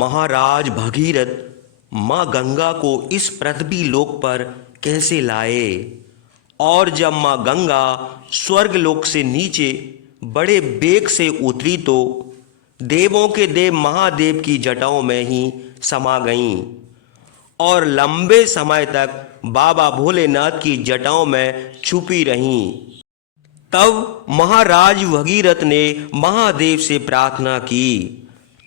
महाराज भगीरथ माँ गंगा को इस पृथ्वी लोक पर कैसे लाए, और जब माँ गंगा स्वर्ग लोक से नीचे बड़े वेग से उतरी तो देवों के देव महादेव की जटाओं में ही समा गईं और लंबे समय तक बाबा भोलेनाथ की जटाओं में छुपी रहीं। तब महाराज भगीरथ ने महादेव से प्रार्थना की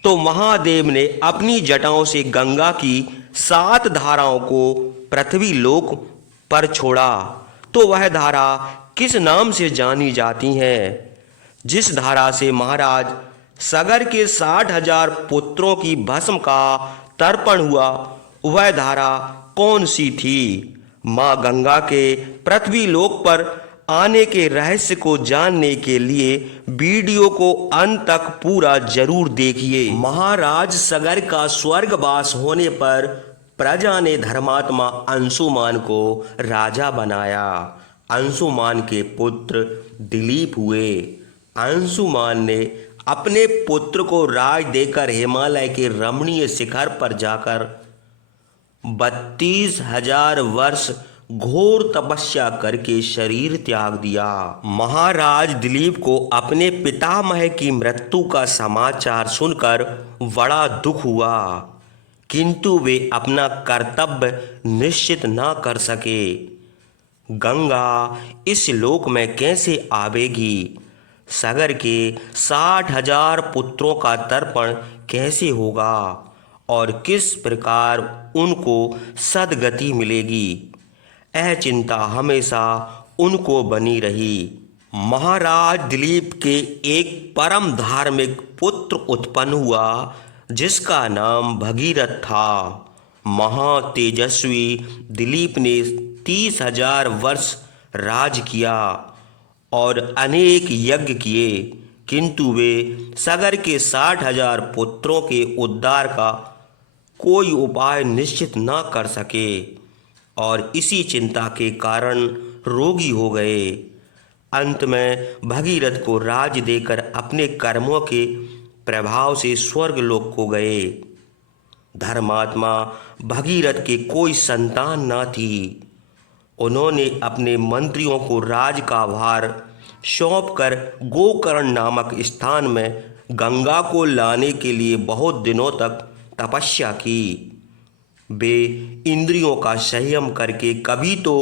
तो महादेव ने अपनी जटाओं से गंगा की 7 धाराओं को पृथ्वी लोक पर छोड़ा। तो वह धारा किस नाम से जानी जाती हैं? जिस धारा से महाराज सगर के 60,000 पुत्रों की भस्म का तर्पण हुआ, वह धारा कौन सी थी? माँ गंगा के पृथ्वी लोक पर आने के रहस्य को जानने के लिए वीडियो को अंत तक पूरा जरूर देखिए। महाराज सगर का स्वर्गवास होने पर प्रजा ने धर्मात्मा अंशुमान को राजा बनाया। अंशुमान के पुत्र दिलीप हुए। अंशुमान ने अपने पुत्र को राज देकर हिमालय के रमणीय शिखर पर जाकर 32,000 वर्ष घोर तपस्या करके शरीर त्याग दिया। महाराज दिलीप को अपने पितामह की मृत्यु का समाचार सुनकर बड़ा दुख हुआ, किंतु वे अपना कर्तव्य निश्चित न कर सके। गंगा इस लोक में कैसे आवेगी? सगर के 60,000 पुत्रों का तर्पण कैसे होगा और किस प्रकार उनको सद्गति मिलेगी? यह चिंता हमेशा उनको बनी रही। महाराज दिलीप के एक परम धार्मिक पुत्र उत्पन्न हुआ जिसका नाम भगीरथ था। महातेजस्वी दिलीप ने 30,000 वर्ष राज किया और अनेक यज्ञ किए, किंतु वे सगर के 60,000 पुत्रों के उद्धार का कोई उपाय निश्चित न कर सके और इसी चिंता के कारण रोगी हो गए। अंत में भगीरथ को राज देकर अपने कर्मों के प्रभाव से स्वर्ग लोक को गए। धर्मात्मा भगीरथ के कोई संतान न थी। उन्होंने अपने मंत्रियों को राज का भार सौंपकर गोकर्ण नामक स्थान में गंगा को लाने के लिए बहुत दिनों तक तपस्या की। वे इंद्रियों का संयम करके कभी तो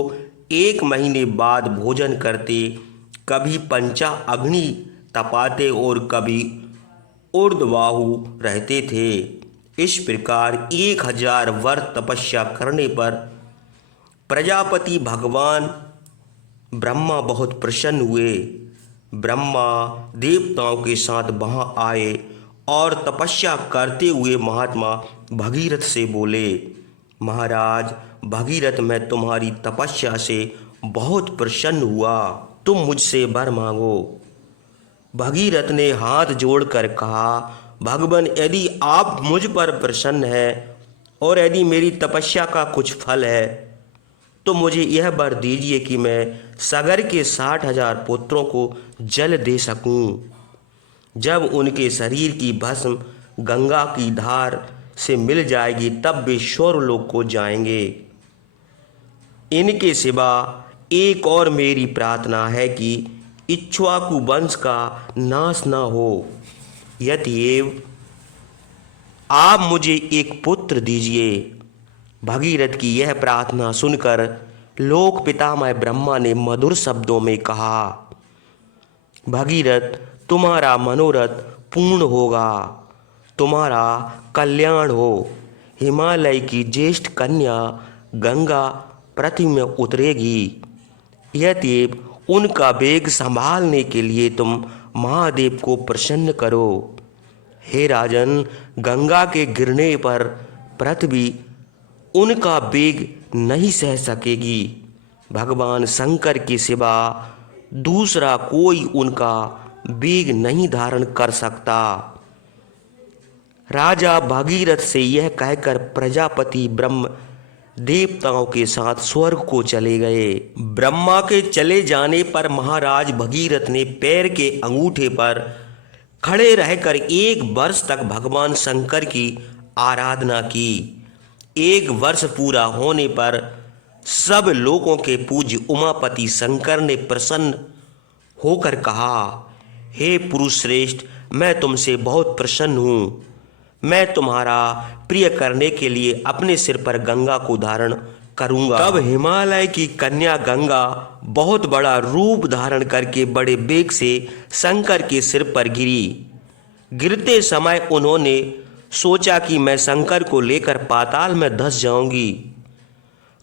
1 महीने बाद भोजन करते, कभी पंचा अग्नि तपाते और कभी ऊर्ध्वबाहु रहते थे। इस प्रकार 1000 वर्ष तपस्या करने पर प्रजापति भगवान ब्रह्मा बहुत प्रसन्न हुए। ब्रह्मा देवताओं के साथ वहां आए और तपस्या करते हुए महात्मा भगीरथ से बोले, महाराज भगीरथ, मैं तुम्हारी तपस्या से बहुत प्रसन्न हुआ, तुम मुझसे वर मांगो। भगीरथ ने हाथ जोड़कर कहा, भगवान, यदि आप मुझ पर प्रसन्न हैं और यदि मेरी तपस्या का कुछ फल है तो मुझे यह वर दीजिए कि मैं सगर के 60,000 पुत्रों को जल दे सकूं। जब उनके शरीर की भस्म गंगा की धार से मिल जाएगी तब वे स्वर्गलोक को जाएंगे। इनके सिवा एक और मेरी प्रार्थना है कि इक्ष्वाकु वंश का नाश न हो। यतएव आप मुझे एक पुत्र दीजिए। भगीरथ की यह प्रार्थना सुनकर लोक पितामह ब्रह्मा ने मधुर शब्दों में कहा, भगीरथ, तुम्हारा मनोरथ पूर्ण होगा, तुम्हारा कल्याण हो। हिमालय की ज्येष्ठ कन्या गंगा पृथ्वी में उतरेगी। यद्यप उनका वेग संभालने के लिए तुम महादेव को प्रसन्न करो। हे राजन, गंगा के गिरने पर पृथ्वी उनका वेग नहीं सह सकेगी। भगवान शंकर के सिवा दूसरा कोई उनका वेग नहीं धारण कर सकता। राजा भगीरथ से यह कहकर प्रजापति ब्रह्म देवताओं के साथ स्वर्ग को चले गए। ब्रह्मा के चले जाने पर महाराज भगीरथ ने पैर के अंगूठे पर खड़े रहकर 1 वर्ष तक भगवान शंकर की आराधना की। 1 वर्ष पूरा होने पर सब लोगों के पूज्य उमापति शंकर ने प्रसन्न होकर कहा, हे पुरुष श्रेष्ठ, मैं तुमसे बहुत प्रसन्न हूँ। मैं तुम्हारा प्रिय करने के लिए अपने सिर पर गंगा को धारण करूंगा। तब हिमालय की कन्या गंगा बहुत बड़ा रूप धारण करके बड़े वेग से शंकर के सिर पर गिरी। गिरते समय उन्होंने सोचा कि मैं शंकर को लेकर पाताल में धंस जाऊंगी।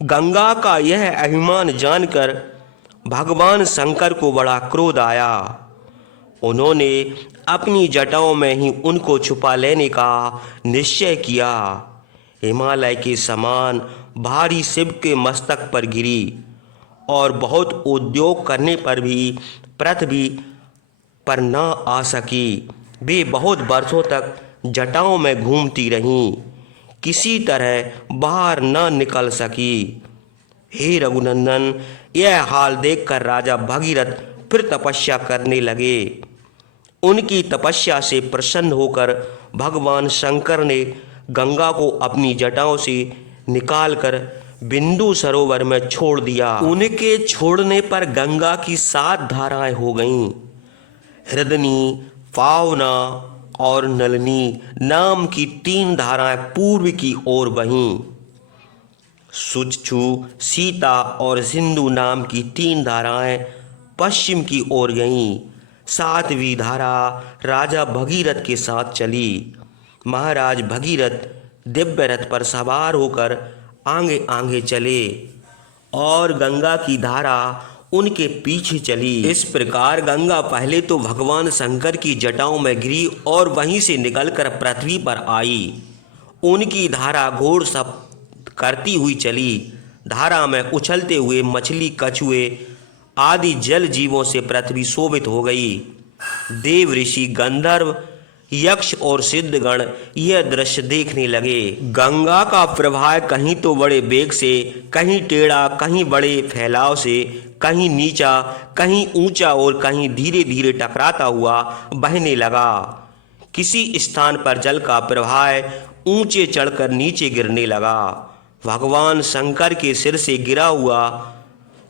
गंगा का यह अभिमान जानकर भगवान शंकर को बड़ा क्रोध आया। उन्होंने अपनी जटाओं में ही उनको छुपा लेने का निश्चय किया। हिमालय के समान भारी शिव के मस्तक पर गिरी और बहुत उद्योग करने पर भी पृथ्वी पर न आ सकी। वे बहुत वर्षों तक जटाओं में घूमती रहीं, किसी तरह बाहर न निकल सकी। हे रघुनंदन, यह हाल देखकर राजा भगीरथ फिर तपस्या करने लगे। उनकी तपस्या से प्रसन्न होकर भगवान शंकर ने गंगा को अपनी जटाओं से निकालकर बिंदु सरोवर में छोड़ दिया। उनके छोड़ने पर गंगा की 7 धाराएं हो गईं। हृदनी, पावना और नलिनी नाम की 3 धाराएं पूर्व की ओर बहीं। सुचक्षु, सीता और सिंधु नाम की 3 धाराएं पश्चिम की ओर गईं। 7वीं धारा राजा भगीरथ के साथ चली। महाराज भगीरथ दिव्य रथ पर सवार होकर आगे आगे चले और गंगा की धारा उनके पीछे चली। इस प्रकार गंगा पहले तो भगवान शंकर की जटाओं में गिरी और वहीं से निकलकर पृथ्वी पर आई। उनकी धारा घोर शब्द करती हुई चली। धारा में उछलते हुए मछली, कछुए आदि जल जीवों से पृथ्वी शोभित हो गई। देव, ऋषि, गंधर्व, यक्ष और सिद्धगण यह दृश्य देखने लगे। गंगा का प्रवाह कहीं तो बड़े वेग से, कहीं टेढ़ा, कहीं बड़े फैलाव से, कहीं नीचा, कहीं ऊंचा और कहीं धीरे धीरे टकराता हुआ बहने लगा। किसी स्थान पर जल का प्रवाह ऊंचे चढ़कर नीचे गिरने लगा। भगवान शंकर के सिर से गिरा हुआ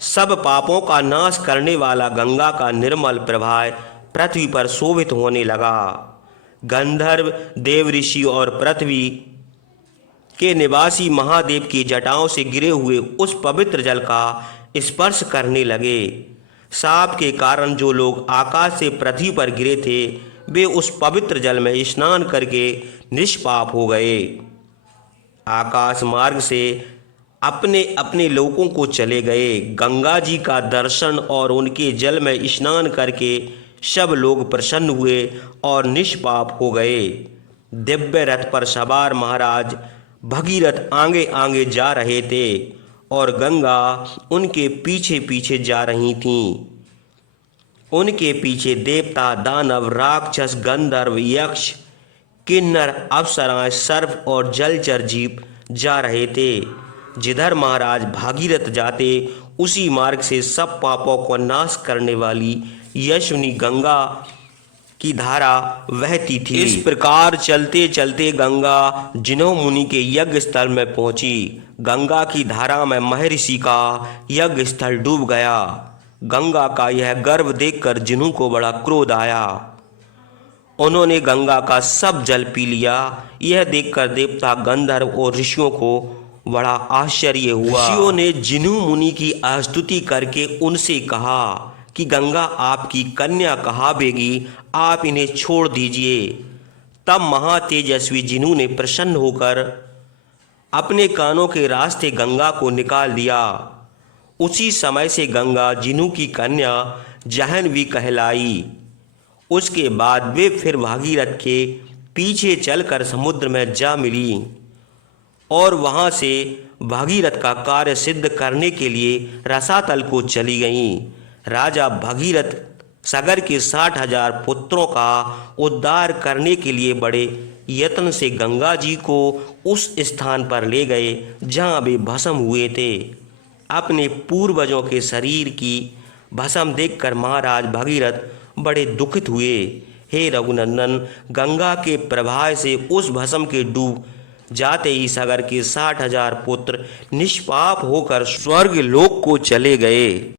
सब पापों का नाश करने वाला गंगा का निर्मल प्रवाह पृथ्वी पर शोभित होने लगा। गंधर्व, देव, ऋषि और पृथ्वी के निवासी महादेव की जटाओं से गिरे हुए उस पवित्र जल का स्पर्श करने लगे। शाप के कारण जो लोग आकाश से पृथ्वी पर गिरे थे, वे उस पवित्र जल में स्नान करके निष्पाप हो गए। आकाश मार्ग से अपने अपने लोकों को चले गए। गंगा जी का दर्शन और उनके जल में स्नान करके सब लोग प्रसन्न हुए और निष्पाप हो गए। दिव्य रथ पर सवार महाराज भगीरथ आगे आगे जा रहे थे और गंगा उनके पीछे पीछे जा रही थीं। उनके पीछे देवता, दानव, राक्षस, गंधर्व, यक्ष, किन्नर, अप्सराएं, सर्प और जलचर जीव जा रहे थे। जिधर महाराज भागीरथ जाते उसी मार्ग से सब पापों को नाश करने वाली यशुनी गंगा की धारा बहती थी। इस प्रकार चलते चलते गंगा जिन्हों मुनि के यज्ञ स्थल में पहुंची। गंगा की धारा में महर्षि का यज्ञ स्थल डूब गया। गंगा का यह गर्व देखकर जिन्हों को बड़ा क्रोध आया। उन्होंने गंगा का सब जल पी लिया। यह देखकर देवता, गंधर्व और ऋषियों को बड़ा आश्चर्य हुआ। ऋषियों ने जिन्हू मुनि की स्तुति करके उनसे कहा कि गंगा आपकी कन्या कहावेगी, आप इन्हें छोड़ दीजिए। तब महातेजस्वी जिन्हू ने प्रसन्न होकर अपने कानों के रास्ते गंगा को निकाल दिया। उसी समय से गंगा जिन्हू की कन्या जाह्नवी कहलाई। उसके बाद वे फिर भागीरथ के पीछे चलकर समुद्र में जा मिली और वहां से भागीरथ का कार्य सिद्ध करने के लिए रसातल को चली गईं। राजा भगीरथ सागर के 60,000 पुत्रों का उद्धार करने के लिए बड़े यत्न से गंगा जी को उस स्थान पर ले गए जहाँ वे भस्म हुए थे। अपने पूर्वजों के शरीर की भस्म देखकर महाराज भगीरथ बड़े दुखित हुए। हे रघुनंदन, गंगा के प्रवाह से उस भस्म के डूब जाते ही सगर के 60,000 पुत्र निष्पाप होकर स्वर्ग लोक को चले गए।